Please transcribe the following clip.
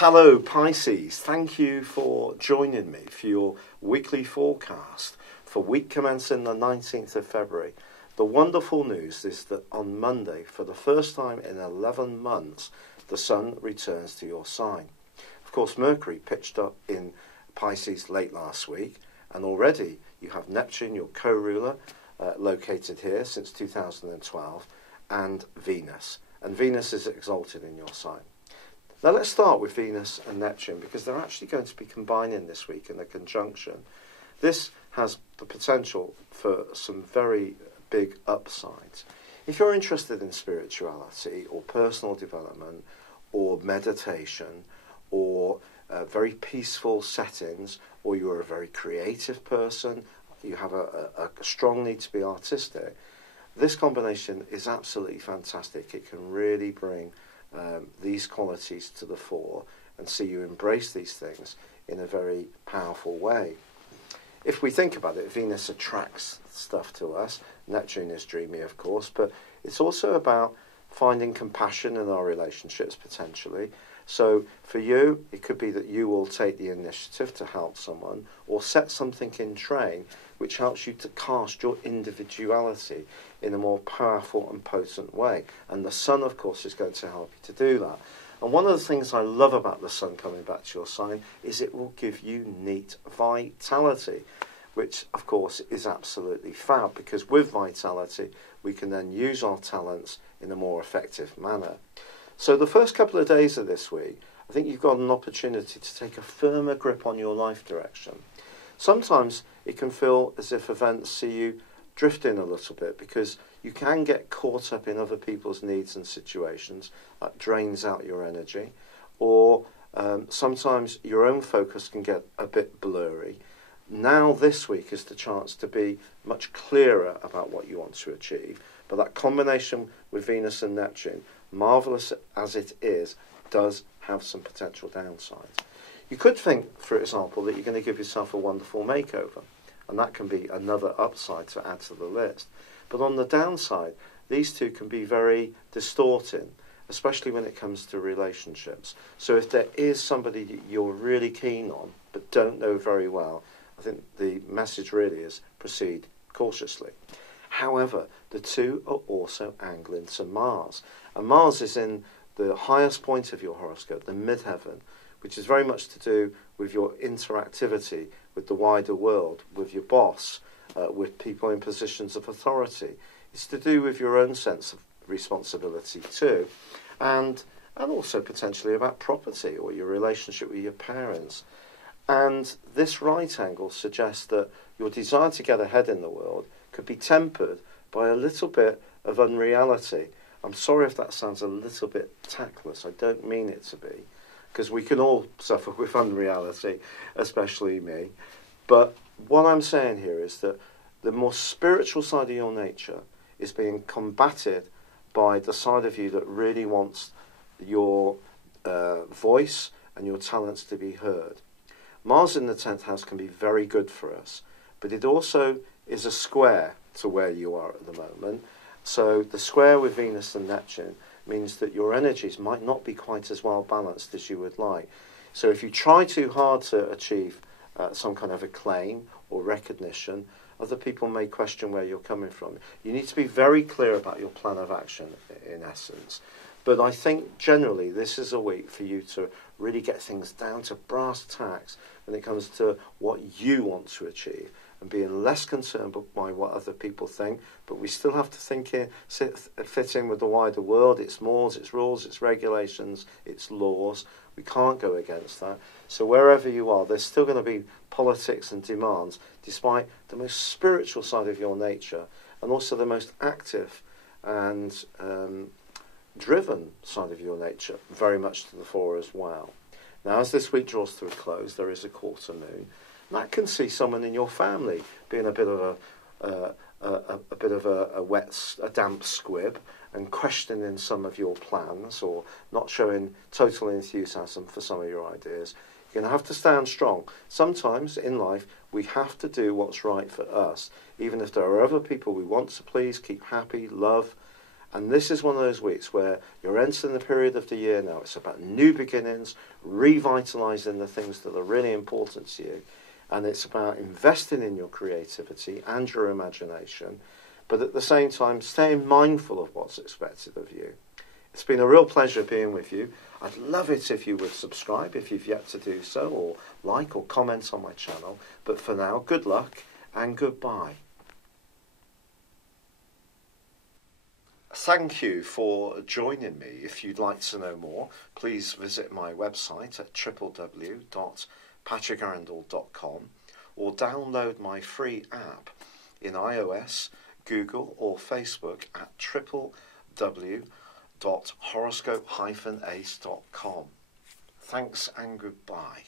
Hello Pisces, thank you for joining me for your weekly forecast for week commencing the 19th of February. The wonderful news is that on Monday, for the first time in 11 months, the Sun returns to your sign. Of course, Mercury pitched up in Pisces late last week, and already you have Neptune, your co-ruler, located here since 2012, and Venus. And Venus is exalted in your sign. Now let's start with Venus and Neptune, because they're actually going to be combining this week in a conjunction. This has the potential for some very big upsides. If you're interested in spirituality or personal development or meditation or very peaceful settings, or you're a very creative person, you have a strong need to be artistic, this combination is absolutely fantastic. It can really bring these qualities to the fore and see you embrace these things in a very powerful way. If we think about it, Venus attracts stuff to us. Neptune is dreamy, of course, but it's also about finding compassion in our relationships, potentially. So for you, it could be that you will take the initiative to help someone or set something in train which helps you to cast your individuality in a more powerful and potent way. And the Sun, of course, is going to help you to do that. And one of the things I love about the Sun coming back to your sign is it will give you neat vitality, which, of course, is absolutely fab, because with vitality, we can then use our talents in a more effective manner. So the first couple of days of this week, I think you've got an opportunity to take a firmer grip on your life direction. Sometimes it can feel as if events see you drifting a little bit, because you can get caught up in other people's needs and situations. That drains out your energy. Or sometimes your own focus can get a bit blurry. Now this week is the chance to be much clearer about what you want to achieve. But that combination with Venus and Neptune, marvellous as it is, does have some potential downsides. You could think, for example, that you're going to give yourself a wonderful makeover, and that can be another upside to add to the list. But on the downside, these two can be very distorting, especially when it comes to relationships. So if there is somebody you're really keen on but don't know very well, I think the message really is proceed cautiously. However, the two are also angling to Mars. And Mars is in the highest point of your horoscope, the midheaven, which is very much to do with your interactivity with the wider world, with your boss, with people in positions of authority. It's to do with your own sense of responsibility too, and also potentially about property or your relationship with your parents. And this right angle suggests that your desire to get ahead in the world could be tempered by a little bit of unreality. I'm sorry if that sounds a little bit tactless. I don't mean it to be, because we can all suffer with unreality, especially me. But what I'm saying here is that the more spiritual side of your nature is being combated by the side of you that really wants your voice and your talents to be heard. Mars in the 10th house can be very good for us, but it also is a square to where you are at the moment. So the square with Venus and Neptune means that your energies might not be quite as well balanced as you would like. So if you try too hard to achieve some kind of acclaim or recognition, other people may question where you're coming from. You need to be very clear about your plan of action, in essence. But I think generally this is a week for you to really get things down to brass tacks when it comes to what you want to achieve, and being less concerned by what other people think. But we still have to fit in with the wider world, its mores, its rules, its regulations, its laws. We can't go against that. So wherever you are, there's still going to be politics and demands, despite the most spiritual side of your nature, and also the most active and driven side of your nature, very much to the fore as well. Now, as this week draws to a close, there is a quarter moon. That can see someone in your family being a bit of a damp squib and questioning some of your plans, or not showing total enthusiasm for some of your ideas. You're going to have to stand strong. Sometimes in life we have to do what's right for us, even if there are other people we want to please, keep happy, love, And this is one of those weeks where you're entering the period of the year now. It's about new beginnings, revitalising the things that are really important to you. And it's about investing in your creativity and your imagination, but at the same time staying mindful of what's expected of you. It's been a real pleasure being with you. I'd love it if you would subscribe if you've yet to do so, or like or comment on my channel. But for now, good luck and goodbye. Thank you for joining me. If you'd like to know more, please visit my website at www.patrickarundell.com or download my free app in iOS, Google or Facebook at www.horoscope-ace.com. Thanks and goodbye.